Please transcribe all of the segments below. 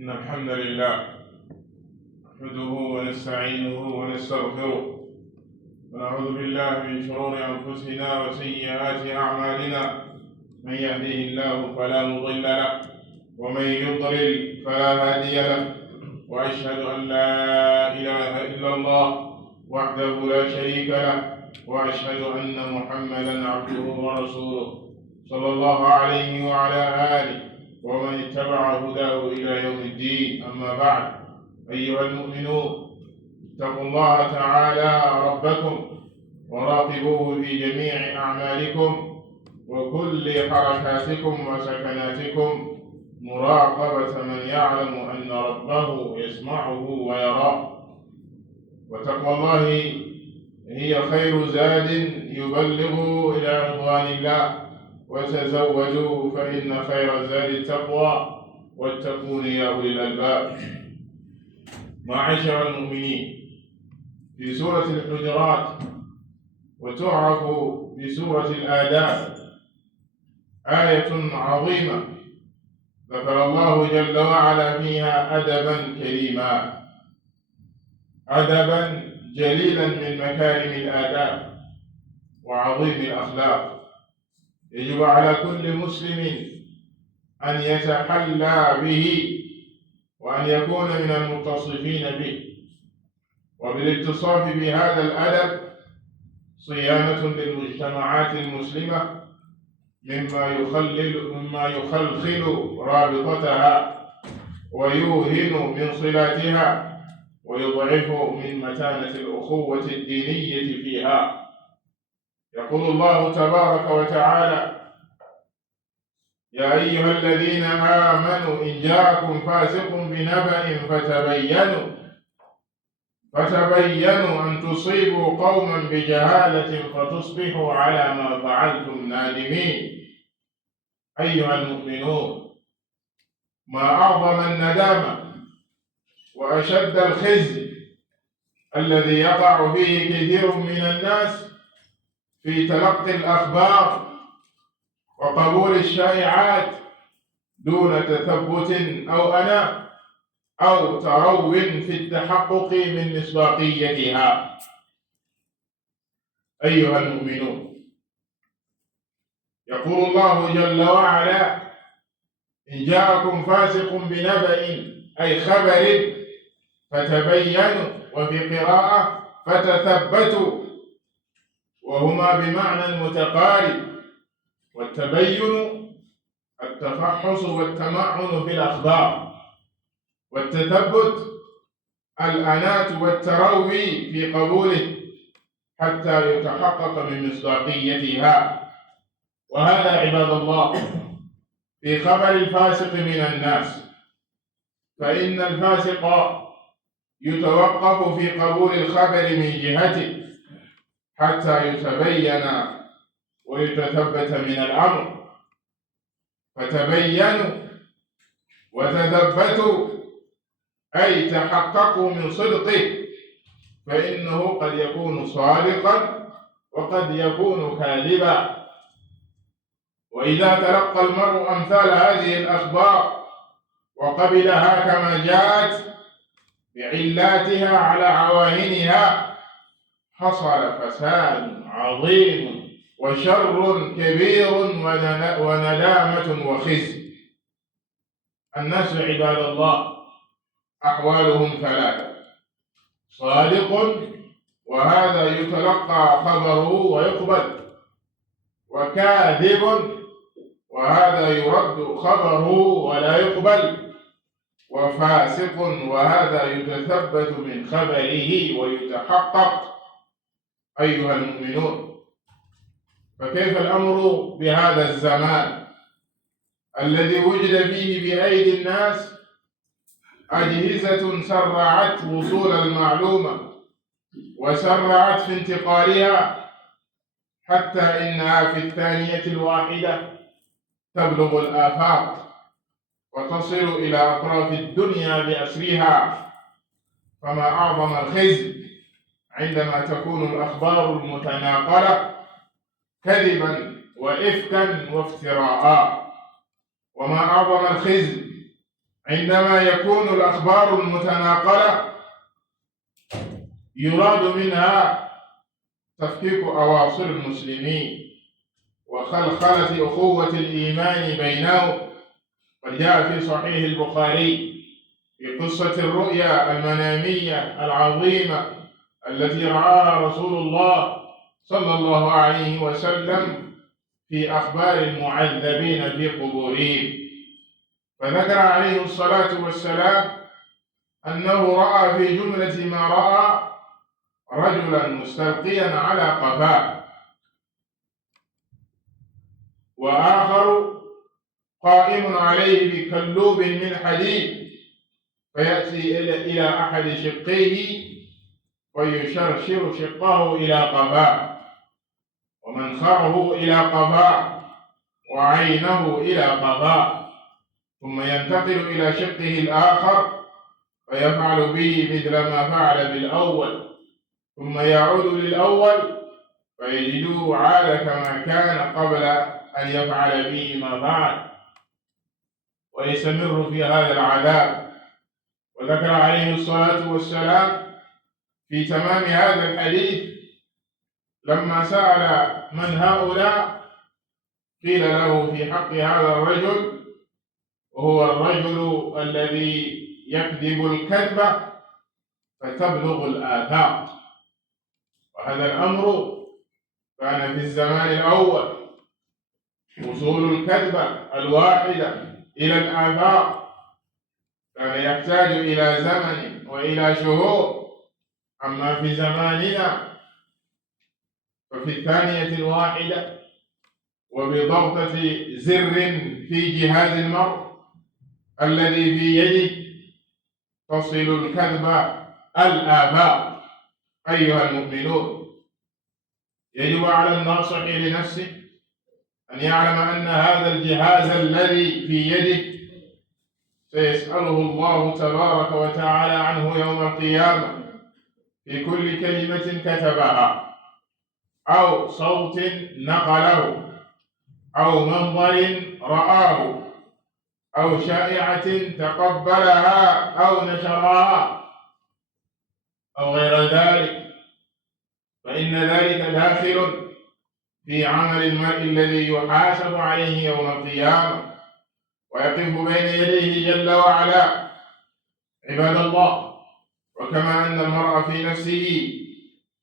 إن الحمد لله نحمده ونستعينه ونستغفره ونعوذ بالله من شرور أنفسنا وسيئات أعمالنا. من يهده الله فلا مضل له ومن يضلل فلا هادي له، وأشهد أن لا إله إلا الله وحده لا شريك له، وأشهد أن محمدا عبده ورسوله صلى الله عليه وعلى آله ومن اتبع هداه إلى يوم الدين. أما بعد، أيها المؤمنون، اتقوا الله تعالى ربكم وراقبوه في جميع أعمالكم وكل حركاتكم وسكناتكم، مراقبة من يعلم أن ربه يسمعه ويراه. وتقوى الله هي خير زاد يبلغ إلى رضوان الله، وتزودوا فإن خير الزاد التقوى واتقون يا أولي الألباب. معاشر المؤمنين، في سورة الحجرات، وتعرف بسورة الآداب، آية عظيمة ذكر الله جل وعلا فيها أدبا كريما، أدبا جليلا من مكارم الآداب وعظيم الأخلاق. يجب على كل مسلم أن يتحلى به وأن يكون من المتصفين به، وبالاتصاف بهذا الأدب صيانة للمجتمعات المسلمة مما يخلخل رابطتها ويوهن من صلاتها ويضعف من متانة الأخوة الدينية فيها. يقول الله تبارك وتعالى: يا أيها الذين آمنوا إن جاءكم فاسق بنبأ فتبينوا أن تصيبوا قوما بجهالة فتصبحوا على ما فعلتم نادمين. أيها المؤمنون، ما أعظم الندامة وأشد الخزي الذي يقع فيه كثير من الناس في تلقي الأخبار وقبول الشائعات دون تثبت أو أناء أو ترو في التحقق من مصداقيتها. أيها المؤمنون، يقول الله جل وعلا: إن جاءكم فاسق بنبأ، أي خبر، فتبينوا، وفي قراءة فتثبتوا، وهما بمعنى متقارب. والتبين التفحص والتمعن في الأخبار، والتثبت الأناة والتروي في قبوله حتى يتحقق من مصداقيتها. وهذا عباد الله في خبر الفاسق من الناس، فإن الفاسق يتوقف في قبول الخبر من جهته حتى يتبين ويتثبت من الأمر. فتبينوا وتثبتوا، أي تحققوا من صدقه، فإنه قد يكون صادقا وقد يكون كاذبا. وإذا تلقى المرء أمثال هذه الأخبار وقبلها كما جاءت بعلاتها على عوائنها، حصل فساد عظيم وشر كبير وندامة وخزي. الناس عباد الله أحوالهم ثلاثة: صادق وهذا يتلقى خبره ويقبل، وكاذب وهذا يرد خبره ولا يقبل، وفاسق وهذا يتثبت من خبره ويتحقق. أيها المؤمنون، فكيف الأمر بهذا الزمان الذي وجد فيه بأيدي الناس أجهزة سرعت وصول المعلومة وسرعت في انتقالها، حتى إنها في الثانية الواحدة تبلغ الآفاق وتصل إلى أطراف الدنيا بأسرها؟ فما أعظم الخزي عندما تكون الأخبار المتناقلة كذبا وإفكا وافتراء. وما أعظم الخزي عندما يكون الأخبار المتناقلة يراد منها تفكيك أواصر المسلمين وخلخلة أخوة الإيمان بينهم. وجاء في صحيح البخاري في قصة الرؤيا المنامية العظيمة التي رآها رسول الله صلى الله عليه وسلم في أخبار المعذبين في قبورهم، فذكر عليه الصلاة والسلام أنه رأى في جملة ما رأى رجلا مستلقيا على قفاه، وآخر قائم عليه بكلوب من حديد، فيأتي إلى أحد شقيه ويشرشر شقه إلى قفاه ومنخره إلى قفاه وعينه إلى قفاه، ثم ينتقل إلى شقه الآخر فيفعل به مثل ما فعل بالأول، ثم يعود للأول فيجده عاد كما كان قبل أن يفعل به ما فعل، ويستمر في هذا العذاب. وذكر عليه الصلاة والسلام في تمام هذا الحديث لما سأل من هؤلاء قيل له في حق هذا الرجل وهو الرجل الذي يكذب الكذب فتبلغ الآفاق. وهذا الأمر كان في الزمان الأول، وصول الكذبة الواحدة إلى الآفاق كان يحتاج إلى زمن وإلى شهور، أما في زماننا ففي الثانية الواحدة وبضغطة زر في جهاز المرء الذي في يده تصل الكذبة الآفاق. أيها المؤمنون، يجب على الناصح لنفسه أن يعلم أن هذا الجهاز الذي في يده سيسأله الله تبارك وتعالى عنه يوم القيامة في كل كلمة كتبها أو صوت نقله أو منظر رآه أو شائعة تقبلها أو نشرها أو غير ذلك، فإن ذلك داخل في عمل المرء الذي يحاسب عليه يوم القيامة ويقف بين يديه جل وعلا. عباد الله، وكما أن المرء في نفسه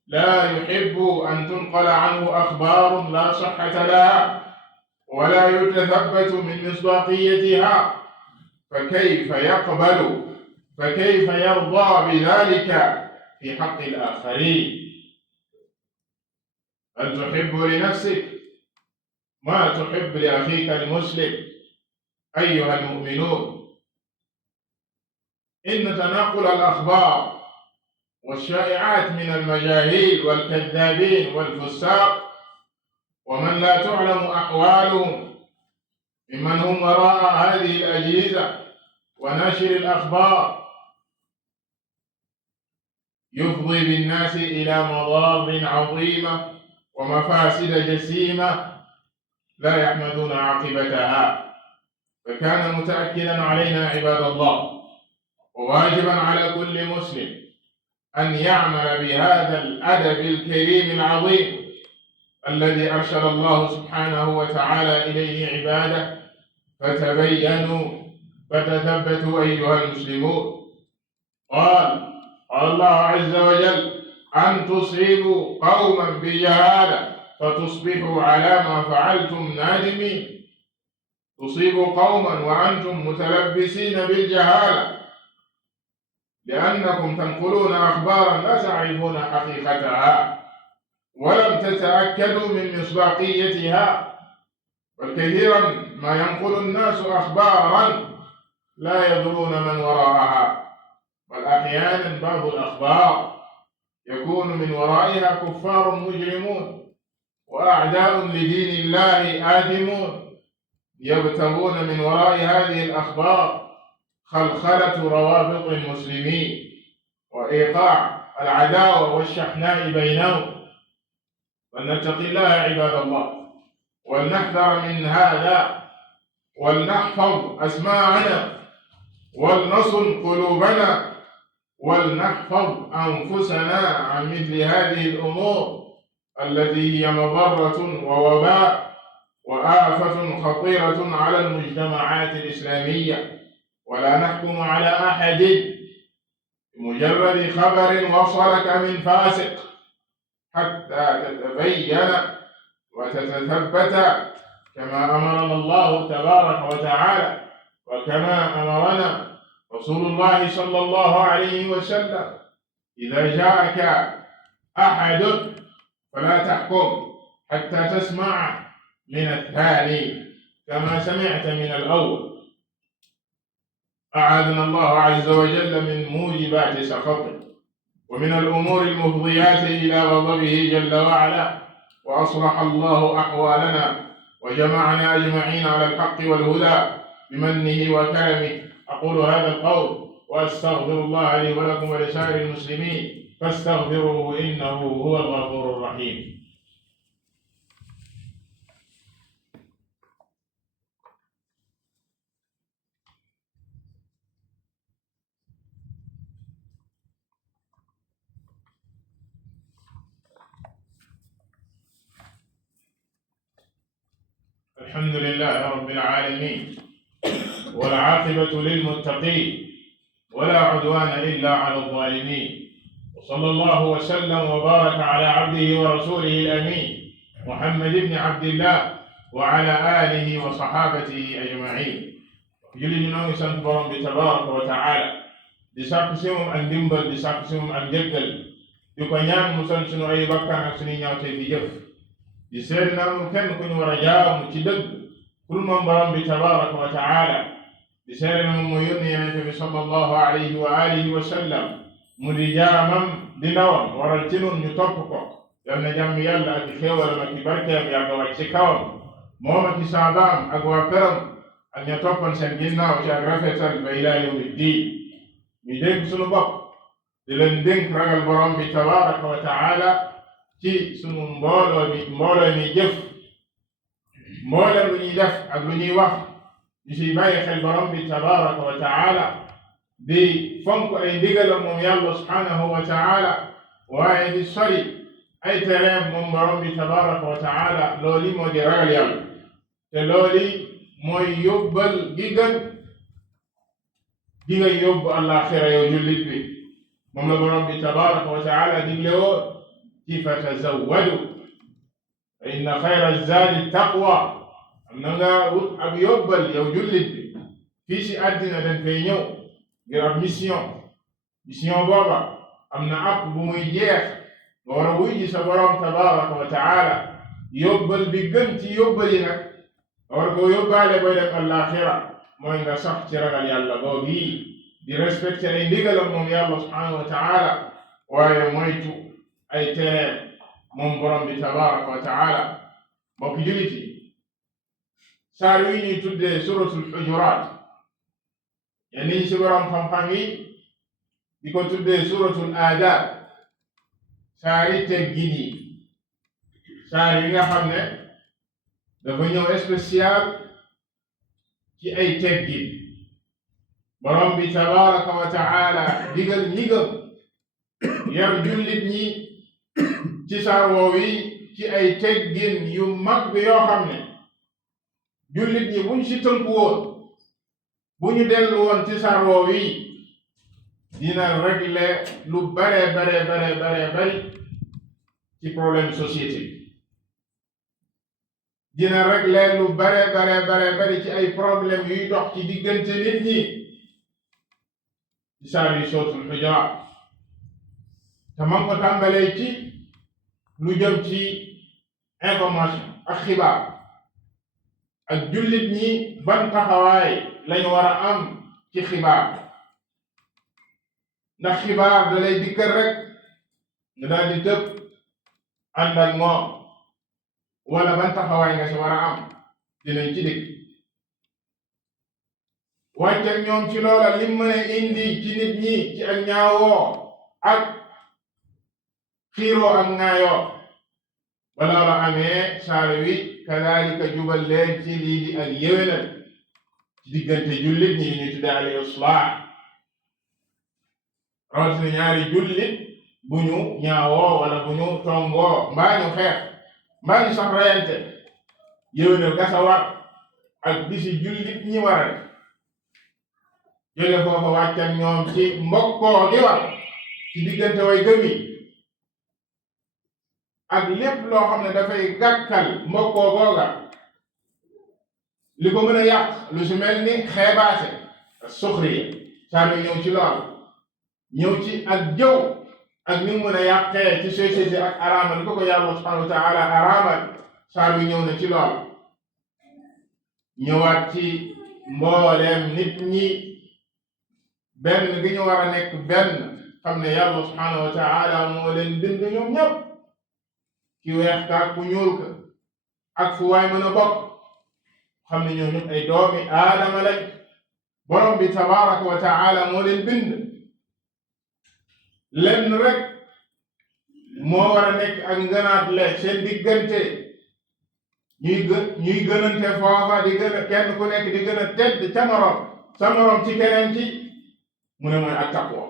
لا يحب أن تنقل عنه أخبار لا صحة لها ولا يتثبت من مصداقيتها، فكيف يرضى بذلك في حق الآخرين؟ هل تحب لنفسك ما تحب لأخيك المسلم؟ أيها المؤمنون، إن تناقل الأخبار والشائعات من المجاهيل والكذابين والفساق ومن لا تعلم أحوالهم ممن هم وراء هذه الأجهزة ونشر الأخبار يفضي بالناس إلى مضار عظيمة ومفاسد جسيمة لا يحمدون عاقبتها. فكان متأكدا علينا عباد الله وواجبا على كل مسلم أن يعمل بهذا الأدب الكريم العظيم الذي أرشد الله سبحانه وتعالى إليه عباده: فتبينوا فتثبتوا أيها المسلمون. قال الله عز وجل: أن تصيبوا قوما بجهالة فتصبحوا على ما فعلتم نادمين. تصيبوا قوما وأنتم متلبسين بالجهالة لأنكم تنقلون أخبارا لا تعرفون حقيقتها ولم تتأكدوا من مصداقيتها، وكثيرا ما ينقل الناس أخبارا لا يدرون من وراءها، بل أحيانا بعض الأخبار يكون من ورائها كفار مجرمون وأعداء لدين الله آثمون يبتغون من وراء هذه الأخبار خلخلة روابط المسلمين وإيقاع العداوة والشحناء بينهم. فلنتق الله عباد الله ولنحذر من هذا ولنحفظ أسماعنا ولنصن قلوبنا ولنحفظ أنفسنا عن مثل هذه الأمور التي هي مضرة ووباء وآفة خطيرة على المجتمعات الإسلامية. ولا نحكم على أحد بمجرد خبر وصلك من فاسق حتى تتبين وتتثبت، كما أمرنا الله تبارك وتعالى وكما أمرنا رسول الله صلى الله عليه وسلم: إذا جاءك أحد فلا تحكم حتى تسمع من الثاني كما سمعت من الأول. أعاذنا الله عز وجل من موجبات سخطه ومن الأمور المفضيات إلى غضبه جل وعلا، وأصلح الله أحوالنا وجمعنا أجمعين على الحق والهدى بمنه وكرمه. أقول هذا القول وأستغفر الله لي ولكم ولسائر المسلمين فاستغفروه إنه هو الغفور الرحيم. الحمد لله رب العالمين، والعاقبة للمتقين، ولا عدوان إلا على الظالمين، وصلى الله وسلم وبارك على عبده ورسوله الأمين محمد بن عبد الله وعلى آله وصحابته أجمعين. julli ñu ngi sant borom bi tabaraka wa taala di sàkku si moom ak ndimbal, di sàkku si moom ak njëggal, di ko ñaan mu sant sunu ay bakkan ak suñuy ñaawte di jëf, di seede na amul kenn ku ñu war a jaamu ci dëgg kul moom borom bi tabaraka wa taala, di seede na moom moo yónni yonente bi sallallahu alayhi wa alihi wa sallam mu di jaamam di ndawam, waral ci nun ñu topp ko. yal na jàmm yàlla ak xéewalam ak barkeem yàgg wàcc ci kawam moom ak saabaam ak waa këram ak ña toppan seen ginnaaw ci ak rafetal ba ilaa yawmi diin. ñu dénk sunu bopp di leen dénk ragal borom bi tabaraka wa taala ci sunu mbooloo mi jëf, mboolem lu ñuy def ak lu ñuy wax ñu siy bàyyi xel borom bi tabaraka wa taala, di fonk ay ndigalam moom yàlla subhanahu wa taala, waaye di sori ay tereem moom borom bi tabaraka wa taala. loolu moo di ragal yàlla, te loolu mooy yóbbal gi gën gi nga yóbbu àllaaxira yow jullit bi. moom la borom bi tabaraka wa taala digle woon ci fatazawwadu fa inna xayra zaadi taqwa. am na nga wut ab yóbbal yow jullit bi fii si àddina dañ fay ñëw ngir ab mission booba am na app bu muy jeex nga war a wuy ji sa borom tabaraka wa taala. yóbbal bi gën ci yóbbal yi nag nga war koo yóbbaale booy dem àllaaxira mooy nga sax ci ragal yàlla boobu di respecté ay ndigalam moom yàlla subhanahu wa taala, waaye moytu ay tereem moom borom bi tabaraka wa taala. mbokk jullit yi, saar yi ñuy tuddee suratul xujuraat, yenn ñi si borom xam-xam yi di ko tuddee suratul aadaab, saari teggin yi, saar yi nga xam ne dafa ñëw spécial ci ay teggin. borom bi tabaraka wa taala digal ñi gëm yar jullit ñi ci saar woowu yi ci ay teggin yu mag yoo xam ne jullit ñi buñ si tënku woon, bu ñu dellu woon ci saar woowu yi, dina régler lu bare bari ci problème société, dina régler lu bare bari ci ay problème yuy dox ci diggante nit ñi. ci saar yu sootul Xujuraat te man ko tàmbalee ci lu jëm ci information ak xibaar ak jullit ñi ban taxawaay lañu war a am ci xibaar. ndax xibaar da lay dikkal rek nga daal di tëb ànd ak moom, wala ban taxawaay nga si war a am dinañ ci dikk. wàcc ak ñoom ci loola lim mën a indi ci nit ñi ci ak ñaawoo ak xiiroo ak ŋaayoo. ba loola amee saar wi kadaalika jubal leen ci lii di ak yéwénal ci diggante jullit ñi ñu tudde al islaax rawatina ñaari jullit bu ñu ñaawoo wala bu ñu tongoo mbaa ñu xeex mbaa ñu sax reyante yéwénal gasa war ak bisi jullit ñi war a def jóge foofa wàccan ñoom ci mbokkoo gi war ci diggante way gëm yi ak lépp loo xam ne dafay gàkkal mbokkoo googa li ko mën a yàq lu si mel ni xeebaate suxriya saa yu ñëw ci lool ñëw ci ak jëw ak ni mu mën a yàqee ci société ak araamal ko yàlla subhanahu wa taala araamal saa yu ñëw na ci lool ñëwaat ci mbooleem nit ñi benn gi ñu war a nekk benn xam ne yàlla subhanahu wa taala moo leen bind ñoom ñëpp ki weex ka ak ku ñuul ka ak fu waay mën a bokk xam ne ñoom ñëpp ay doomi aadama lañ borom bi tabaraka wa taala moo leen bind lenn rek moo war a nekk ak ngënaat le seen diggante ñuy gënante foofa di gën a kenn ku nekk di gën a tedd ca morom sa morom ci keneen ci mu ne mooy ak taqwa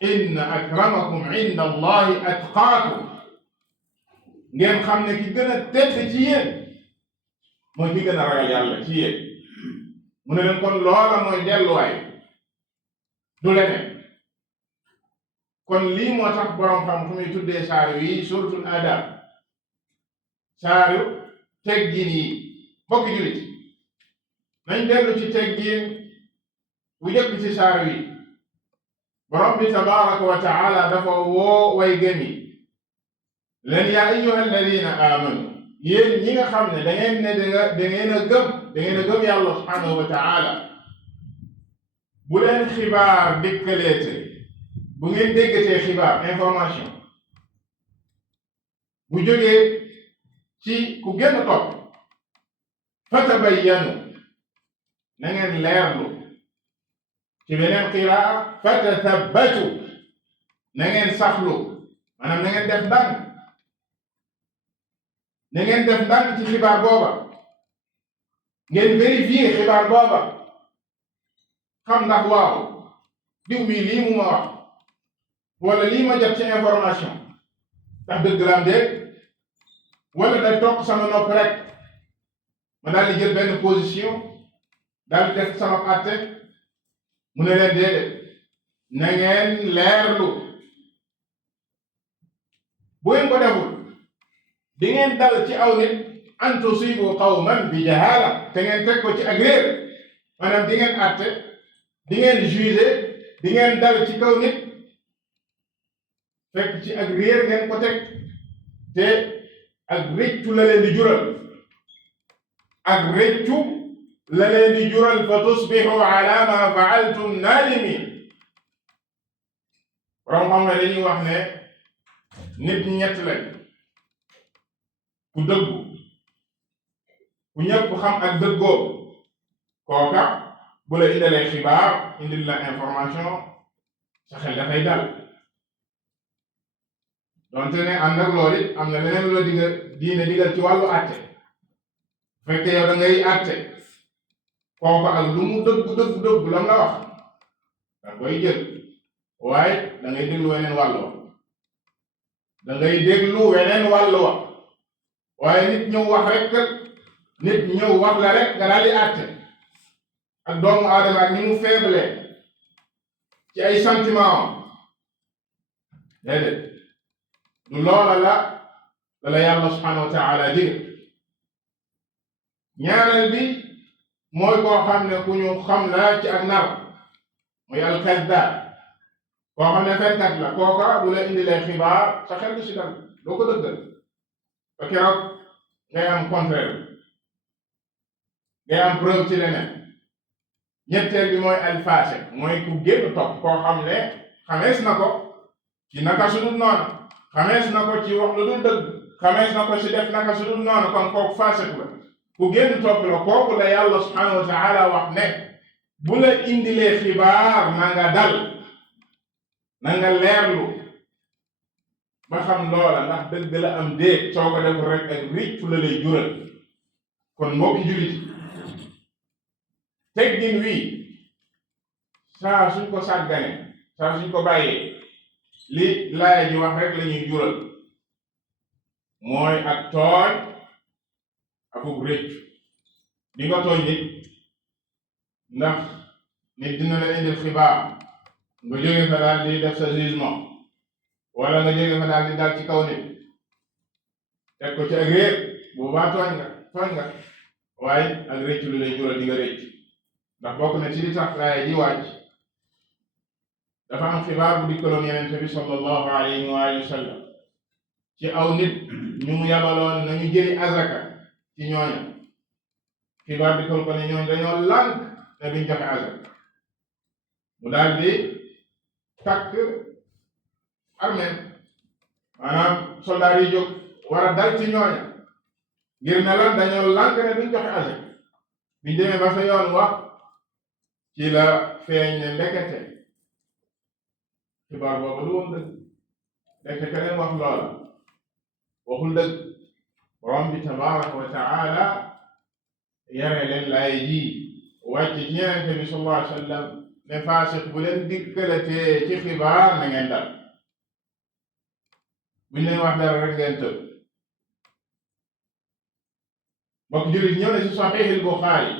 inna akramakum inda allahi atqaakum ngeen xam ne ki gën a tedd ci yéen mooy ki gën a ragal yàlla ci yéen mu ne leen kon loola mooy delluwaay du leneen kon lii moo tax borom xam fu muy tuddee saaru yi suratul adab saaru teggin yi bokki jullit nañ dellu ci teggin bu jëkk ci saaru yi borom bi tabaraka wa taala dafa woo way gëm yi leen yaa ayyuha alladina amanu yéen ñi nga xam ne da ngeen a gëm yàlla subhanahu wa taala bu leen xibaar dikkaleete bu ngeen déggatee xibaar information bu jógee ci ku génn topp fatabayyanu na ngeen leerlu ci beneen qiraa fatathabbatu na ngeen saxlu maanaam na ngeen def ndànk na ngeen def ndànk ci xibaar booba ngeen vérifier xibaar booba xam ndax waaw diw mi lii mu ma wax wala lii ma jot ci information ndax dëgg la am déet wala day toog sama nopp rek ma daal di jël benn position daal di def sama àtte mu ne leen déedéet na ngeen leerlu bu ngeen ko deful di ngeen dal ci aw nit an tusibu qawman bi jahala te ngeen teg ko ci ak réer maanaam di ngeen àtte di ngeen juger di ngeen dal ci kaw nit fekk ci ak réer ngeen ko teg te ak rëccu la leen di jural ak rëccu la leen di jural fa tusbihu ala ma faaltum nadimin borom xam nga dañuy wax ne nit ñett lañ ku dëggu ku ñëpp xam ak dëggoo kooka bu la indalee xibaar indil la information sa xel dafay dal donte ne ànd ak loolu it am na leneen loo diine digal ci wàllu àtte fekkee yow da ngay àtte kooku ak lu mu dëgg lam la wax da koy jël waaye da ngay déglu weneen wàll wa da ngay déglu weneen wàll wa waaye nit ñëw wax rek nit ñëw wax la rek nga daal di àtte ak doomu aadama ak ni mu faible ci ay sentiment déedéet du loola la yàlla subhanahu wa taala dig ñaareel bi mooy koo xam ne ku ñu xam la ci ak nar muy alkazdaab koo xam ne fenkat la kooka bu la indilee xibaar sa xel du si dal doo ko dëggal ba keroog ngay am contraire ngay am preuve ci leneen ñetteel bi mooy alfaasiq mooy ku génn topp koo xam ne xamees na ko ci naka su dul noonu xamees na ko ci wax lu dul dëgg xamees na ko ci def naka su dul noonu kon kooku faasiq la ku génn topp la kooku la yàlla subhanahu wa taala wax ne bu la indilee xibaar na nga dal na nga leerlu ba xam loola ndax dëgg la am déet soo ko def rek ak riccu la lay jural kon mbokki jullit teggin wi saa suñ ko sàggane saa suñ ko bàyyee li laaya ji wax rek la ñuy jural mooy ak tooñ akuk réccu di nga tooñ nit ndax nit dina la indil xibaar nga jóge fa daal di def sa jugement wala nga jóge fa daal di dal ci kaw nit teg ko ci ak réer boobaa tooñ nga waaye ak réccu lu lay jural di nga réccu ndax bokk na ci li tax laaya ji wàcc dafa am xibaar bu dikkaloon Yonent bi sallallahu alayhi wa alihi wa sallam ci aw nit ñu mu yabaloon nañu jëli azaka ci ñooña xibaar dikkal ko ne ñooñ dañoo lànk ne duñ joxe azaka mu daal di takk armée maanaam soldaar yi jóg war a dal ci ñooña ngir ne lan dañoo lànk ne duñ joxe azaka biñ demee ba fa yoon wax ci la feeñ ne ndekete xibaar boobu du woon dëgg ndekete keneen wax loola waxul dëgg borom bi tabaraka wa taala yare leen laay ji wàcc ci Yonent bi sallallahu alayhi wa sallam ne faasiq bu leen dikkalatee ci xibaar na ngeen dal buñ leen wax dara rek ngeen tëb mbokk jullit ñëw na ci saxiixul Buxaari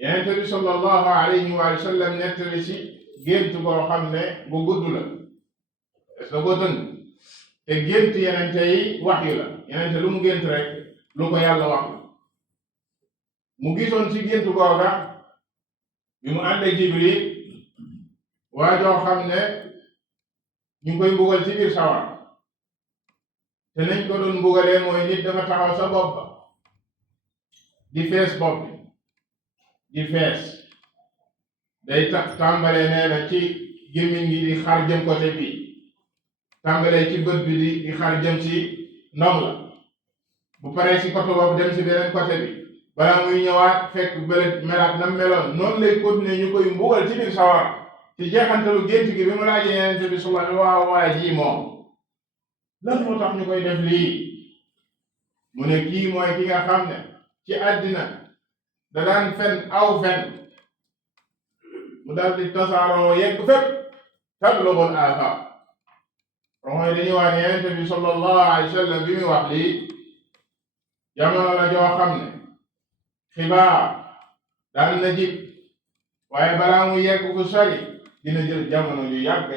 Yonent bi sallallahu alayhi wa sallam nettali ci gént boo xam ne bu gudd la est-ce que ko tënk te gént Yonent yi wax yu la Yonent lu mu gént rek lu ko yàlla wax mu gisoon ci gént googa bi mu ànd ak Jibril waa joo xam ne ñu ngi koy mbugal ci biir sawar te nañ ko doon mbugalee mooy nit dafa taxaw sa bopp ba di fees bopp bi di fees day tàmbalee nee na ci gémmiñ gi di xar jëm côté bi tàmbalee ci bët bi di xar jëm ci ndong la bu paree ci côté boobu dem ci beneen côté bi balaa muy ñëwaat fekk bële melaat nam meloon noonu lay continuer ñu koy mbugal ci biir sawar ci jeexantalu gént gi bi mu laajee Yonent bi sallallahu alayhi wa sallam waa ji moom lan moo tax ñu koy def lii mu ne kii mooy ki nga xam ne ci àddina da daan fen aw fen mu daal di tasaaroo yegg fépp tablugul aafaaq mooy dañuy wax ne Yonent bi sallallahu alayhi wa sallam bi muy wax lii jamono la joo xam ne xibaar daan na jib waaye balaa mu yegg fu sori dina jël jamono yu yàgg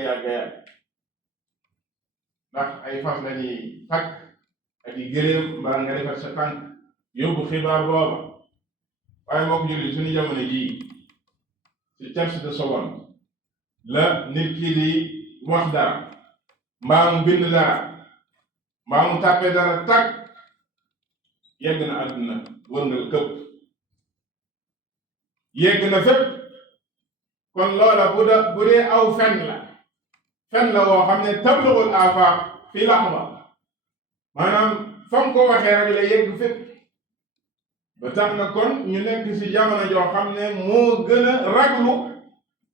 ndax ay fas la ñuy takk ak yi gëléem mbaa nga defar sa tànk yóbbu xibaar booba waaye mbokk jullit suñu jamono jii ci tierce de seconde la nit ki di wax dara mbaa mu bind dara mbaa mu tàppe dara takk yegg na àdduna wërngal këpp yegg na fépp kon loola bu dee aw fen la woo xam ne tablugul aafaaq fi laxda maanaam fam ko waxee rek la yegg fépp ba tax na kon ñu nekk ci jamono joo xam ne moo gën a raglu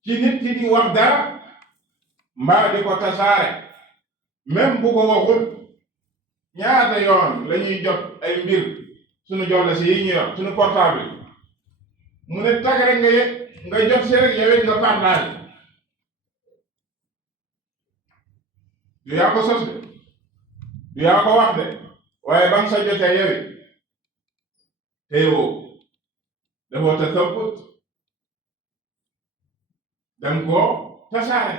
ci nit ki di wax dara mbaa di ko tasaare même bu ko waxul ñaata yoon la ñuy jot ay mbir suñu jolla si yi ñu yor suñu portable mu ne tag rek nga jot si rek yow it nga partage du yaa ko sos de du yaa ko wax de waaye ba nga sa jotee yow it teewoo dafoo tasabbut danga ko tasaare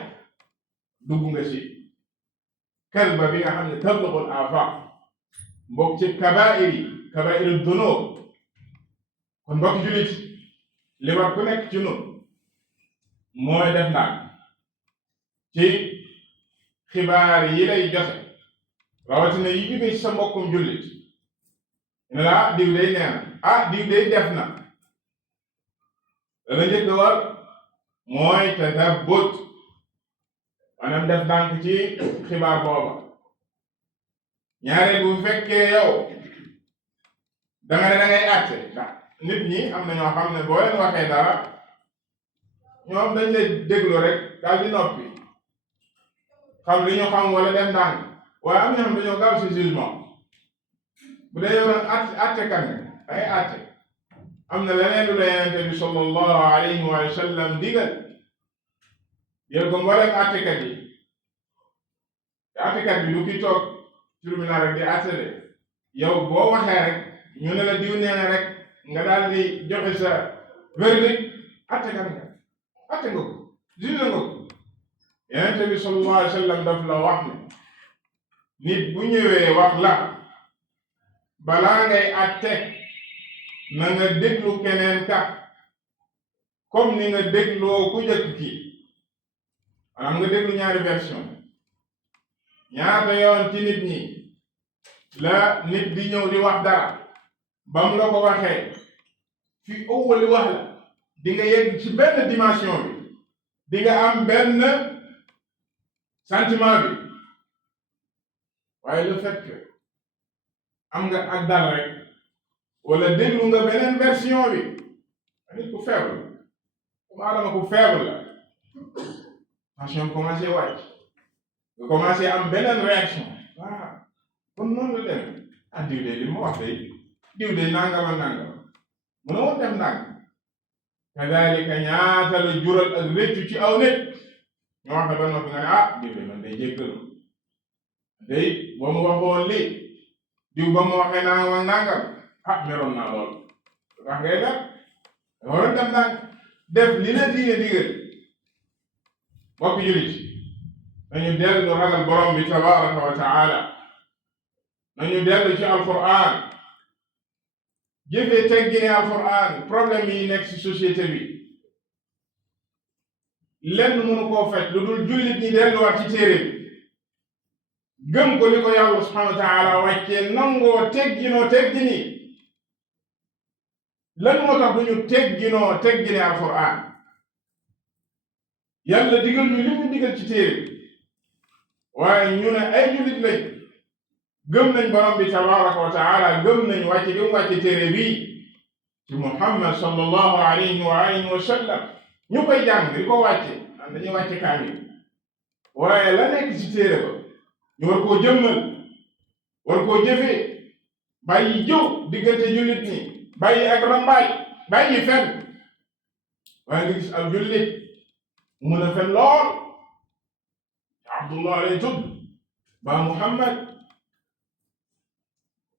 dugg nga ci kalba bi nga xam ne tablugul aafaaq mbokk ci kabaa'iri dunub kon mbokk jullit li war ku nekk ci nun mooy def naa ci xibaar yi lay joxe rawatina yi jóge ci sa mbokkum jullit ne la diw day nee na diw day def na dana njëkk war mooy tatabbut maanaam def ndànk ci xibaar booba ñaareel bu fekkee yow danga ne da ngay àtte ndax nit ñi am na ñoo xam ne boo leen waxee dara ñoom dañ lay déglu rek daal di noppi xam li ñu xam wala def ndànk waaye am na ñoo xam dañoo gaaw ci jugement bu dee yow nag àtte kan nga da ngay àtte am na leneen lu la Yonent bi sallallahu alayhi wa sallam digal yéen ko mboolem àttekat yi te àttekat bi du ki toog tribunal rek di àtte yow boo waxee rek ñu ne la diw nee na rek nga daal di joxe sa verdict àttekat nga àtte nga ko juge nga ko. Yonent bi sallallahu alayhi wa sallam daf la wax ne nit bu ñëwee wax la balaa ngay àtte na nga déglu keneen ka comme ni nga dégloo ku jëkk ki maanaam nga déglu ñaari version. ñaata yoon ci nit ñi la nit di ñëw di wax dara bam la ko waxee fi awwali wax la di nga yegg ci benn dimension bi di nga am benn sentiment bi waaye le fait que am nga ak dal rek wala déglu nga beneen version bi nit ku faible comme adama ku faible la tension commencé wàcc nga commencé am beneen réaction waaw kon noonu la dem diw de li ma wax de diw de nangama nangama mën a woon def ndànk kadalika ñaata la jural ak réccu ci aw nit ñoo wax ne ba noppi nga ne diw de man day jéggalu day ba mu waxoon lii diw ba mu waxee nangam ak nangam meroon naa lool wax ngay def waroon def ndànk def li la diine digal bokk julit nañu dellu ragal borom bi tabaraka wa taala nañu dellu ci alquran jëfee teggine alquran problème yi nekk ci société bi lenn mënu koo faj lu dul jullit ñi delluwaat ci téere bi gëm ko li ko yàlla subhanahu wa taala wàccee nangoo tegginoo teggini lan moo tax duñu tegginoo teggine alquran yàlla digal ñu li ñu digal ci téere bi waaye ñu ne ay jullit lañ gëm nañ borom bi tabaraka wa taala gëm nañ wàcce bi mu wàcce téere bii ci Muhammad sallallahu alayhi wa alihi wa sallam ñu koy jàng di ko wàcce am dañuy wàcce kaamil waaye la nekk ci téere ba ñu war koo jëmmal war koo jëfee bàyyi jëw diggante jullit ñi bàyyi ak rambaay bàyyi fen waaye nga gis ab jullit mu mën a fen lool Abdullah lay tudd ba Muhammad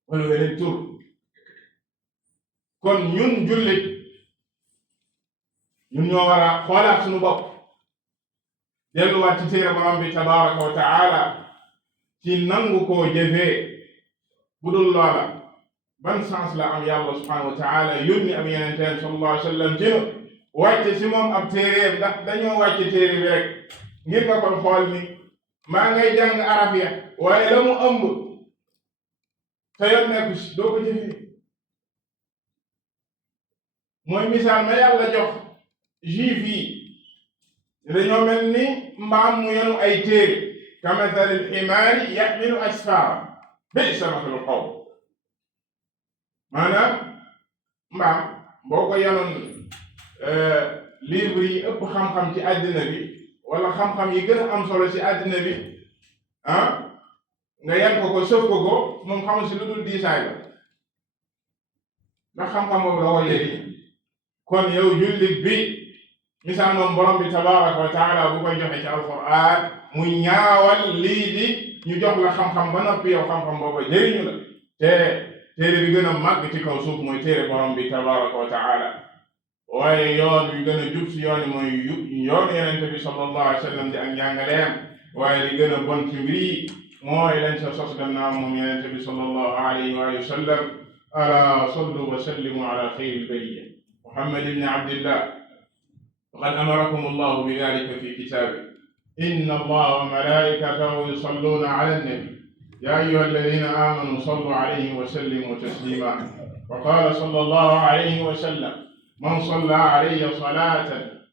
wala weneen tur kon ñun jullit ñun ñoo war a xoolaat suñu bopp delluwaat ci téere borom bi tabaraka wa taala ci nangu koo jëfee bu dul loola ban sens la am yàlla subhanahu wa taala yónni am yenenteen sallallahu alayhi wa sallam ci wàcce si moom ab téeréem ndax dañoo wàcce téere bi rek ngir nga kon xool ni maa ngay jàng arab ya waaye la mu ëmb te yoon nekku si doo ko jëfee mooy misaal ma yàlla jox juif yi dañoo mel ni mbaam mu yenu ay téere kamathalil ximaari yaxmilu asfaara bi'sa mathalul qawm maanaam mbaam boo ko yenoon livre yi ëpp xam-xam ci àddina bi wala xam-xam yi gën a am solo ci àddina bi nga yan ko sëf ko moom xamul si lu dul diisaay la ndax xam-xam boobu la ko yëri kon yow jullit bi misaal moom borom bi tabaraka wa taala bu koy joxe ci alquran mu ñaawal lii di ñu jox la xam-xam ba noppi yow xam-xam boobu jëriñu la te téere bi gën a màgg ci kaw suuf mooy téere borom bi tabaraka wa taala waaye yoon wi gën a jub si yoon yi mooy yoonu yonente bi sallallahu alayhi wa sallam di ak njàngaleem waaye li gën a bon ci mbir yi mooy lañ sa sos gannaaw moom yonente bi sallallahu alayhi wa sallam ala sallu wa sallimu ala xayril bariyya muhammad ibn abdillah faqad amarakum allahu bi dhalika fi kitabihi inna allaha wa malaikatahu yusalluna ala nabi ya ayyuha alladhina amanu sallu alayhi wa sallimu taslima wa qala sallallahu alayhi wa sallam من صلى علي صلاة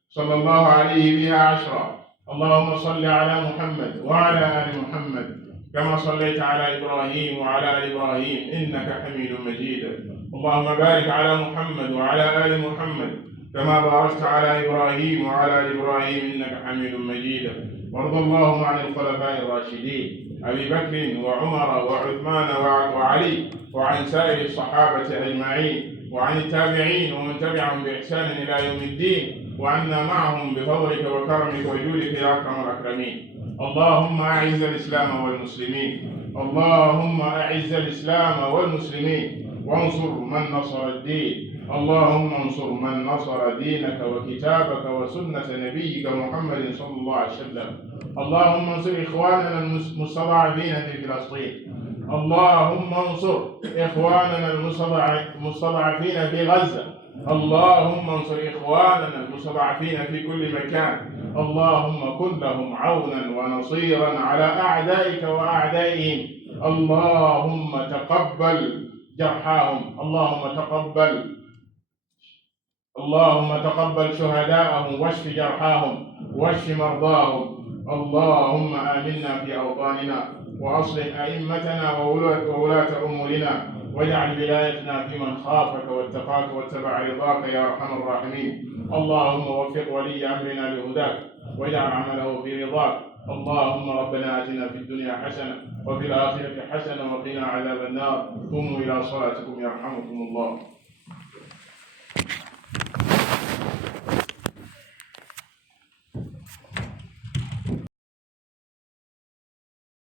صلى الله عليه بها عشرا اللهم صل على محمد وعلى آل محمد كما صليت على إبراهيم وعلى آل إبراهيم إنك حميد مجيد اللهم بارك على محمد وعلى آل محمد كما باركت على إبراهيم وعلى آل إبراهيم إنك حميد مجيد وارض اللهم عن الخلفاء الراشدين أبي بكر وعمر وعثمان وعلي، وعن سائر الصحابة أجمعين، وعن التابعين ومن تبعهم بإحسان إلى يوم الدين، وعنا معهم بفضلك وكرمك وجودك يا أكرم الأكرمين. اللهم أعز الإسلام والمسلمين، اللهم أعز الإسلام والمسلمين، وانصر من نصر الدين، اللهم انصر من نصر دينك وكتابك وسنة نبيك محمد صلى الله عليه وسلم. اللهم انصر إخواننا المستضعفين في فلسطين، اللهم انصر إخواننا المستضعفين في غزة، اللهم انصر إخواننا المستضعفين في كل مكان، اللهم كن لهم عونا ونصيرا على أعدائك وأعدائهم. اللهم تقبل جرحاهم، اللهم تقبل شهداءهم، واشف جرحاهم، واشف مرضاهم. اللهم آمنا في أوطاننا، وأصلح أئمتنا وولاة أمورنا، واجعل ولايتنا في من خافك واتقاك واتبع رضاك يا أرحم الراحمين. اللهم وفق ولي أمرنا لهداك، واجعل عمله في رضاك. اللهم ربنا آتنا في الدنيا حسنة وفي الآخرة حسنة وقنا عذاب النار. قوموا إلى صلاتكم يرحمكم الله.